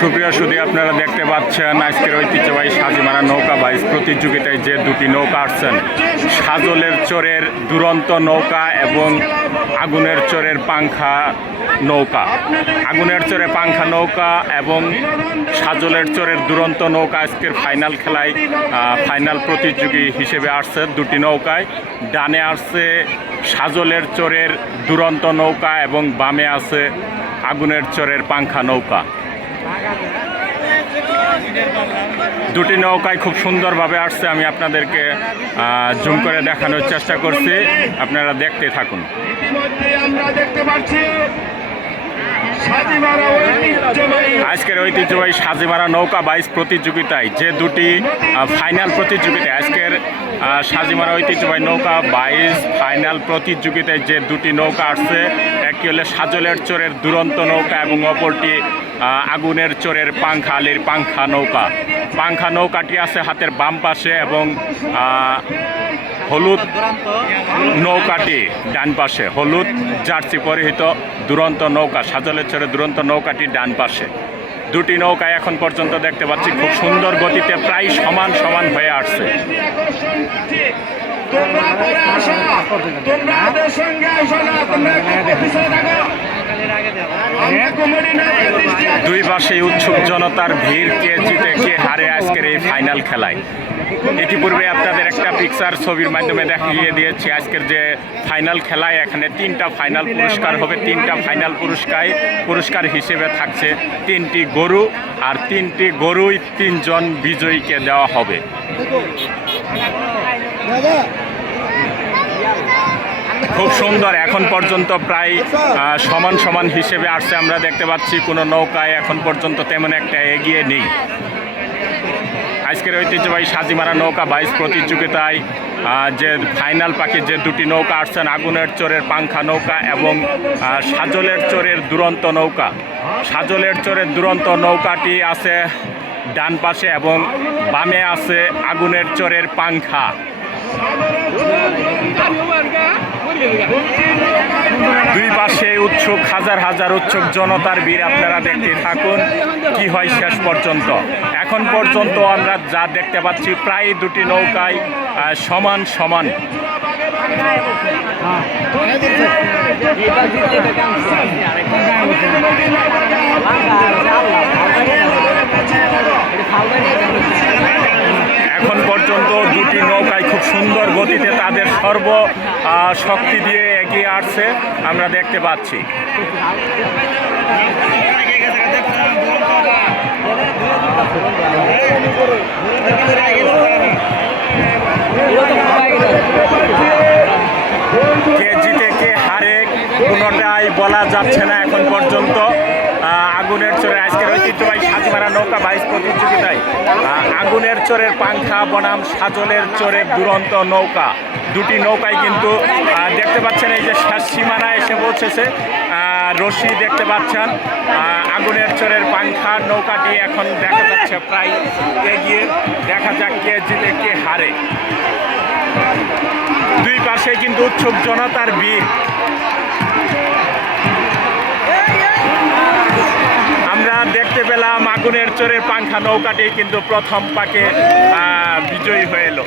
সুপ্রিয় সুদী আপনারা দেখতে পাচ্ছেন আজকের ঐতিহ্যবাহী সাজিমারা নৌকা বাইশ প্রতিযোগিতায় যে দুটি নৌকা আসছেন, সাজলের চোরের দুরন্ত নৌকা এবং আগুনের চোরের পাংখা নৌকা। আগুনের চোরে পাংখা নৌকা এবং সাজলের চোরের দুরন্ত নৌকা আজকের ফাইনাল খেলায় ফাইনাল প্রতিযোগী হিসেবে আসছে দুটি নৌকায়। ডানে আসছে সাজলের চোরের দুরন্ত নৌকা এবং বামে আছে আগুনের চরের পাংখা নৌকা। দুটি নৌকায় খুব সুন্দরভাবে আসছে, আমি আপনাদেরকে জুম করে দেখানোর চেষ্টা করছি। আপনারা দেখতে থাকুন। আমরা দেখতে পাচ্ছি আজকের ঐতিহ্যবাহী সাজিমারা নৌকা বাইশ প্রতিযোগিতায় যে দুটি ফাইনাল প্রতিযোগিতায় আজকের সাজিমারা ঐতিহ্যবাহী নৌকা বাইশ ফাইনাল প্রতিযোগিতায় যে দুটি নৌকা আসছে, একটি হলো সাজলের চোরের দুরন্ত নৌকা এবং অপরটি আগুনের চোরের পাংখা, আলির পাংখা নৌকা। পাংখা নৌকাটি আছে হাতের বাম পাশে এবং হলুদ নৌকাটি ডান পাশে, হলুদ জার্সি পরিহিত দুরন্ত নৌকা, সাজলের চরে দুরন্ত নৌকাটি ডান পাশে দুটি নৌকা এখন পর্যন্ত দেখতে পাচ্ছি খুব সুন্দর গতিতে প্রায় সমান সমান হয়ে আসছে। তোমরা দুই পাশে উৎসুক জনতার ভিড় কে জিতে, কে হারে আজকের এই ফাইনাল খেলায়। ইতিপূর্বে আপনাদের একটা পিকচার ছবির মাধ্যমে দেখিয়ে দিয়েছি। আজকের যে ফাইনাল খেলায় এখানে তিনটা ফাইনাল পুরস্কার হবে। তিনটা ফাইনাল পুরস্কার পুরস্কার হিসেবে থাকছে তিনটি গরু আর তিনটি গরুই তিনজন বিজয়ীকে দেওয়া হবে। খুব সুন্দর। এখন পর্যন্ত প্রায় সমান সমান হিসেবে আসছে। আমরা দেখতে পাচ্ছি কোনো নৌকায় এখন পর্যন্ত তেমন একটা এগিয়ে নেই। আজকের ঐতিহ্যবাহী সাজিমারা নৌকা বাইশ প্রতিযোগিতায় যে ফাইনাল পাখি যে দুটি নৌকা আসছেন, আগুনের চোরের পাংখা নৌকা এবং সাজলের চোরের দুরন্ত নৌকা। সাজলের চোরের দুরন্ত নৌকাটি আছে ডান পাশে এবং বামে আছে আগুনের চোরের পাংখা। দুই পাশে উৎসুক, হাজার হাজার উৎসুক জনতার ভিড় আপনারা দেখতে থাকুন। কি হয় শেষ পর্যন্ত? এখন পর্যন্ত আমরা যা দেখতে পাচ্ছি প্রায় দুটি নৌকায় সমান সমান। এখন পর্যন্ত দুটি নৌকায় খুব সুন্দর গতিতে তাদের সর্ব শক্তি দিয়ে এগিয়ে আসছে, আমরা দেখতে পাচ্ছি। কে জিতে, কে হারে কোনোটাই বলা যাচ্ছে না এখন পর্যন্ত। আগুনের চোরে আজকের ঐতিহ্যবাহী সাজমারা নৌকা বাইশ প্রতিযোগিতায় আগুনের চোরের পাংখা, বনাম, সাজলের চোরের দুরন্ত নৌকা। দুটি নৌকায় কিন্তু দেখতে পাচ্ছেন এই যে শেষ সীমানা এসে পৌঁছেছে। রশি দেখতে পাচ্ছেন। আগুনের চোরের পাংখা, নৌকাটি এখন দেখা যাচ্ছে প্রায় এগিয়ে। দেখা যাক কে জিতে, কে হারে। দুই পাশে কিন্তু উৎসুক জনতার ভিড়। দেখতে পেলাম আগুনের চোরের পাংখা নৌকাটি কিন্তু প্রথম পাকে বিজয়ী হয়ে এলো।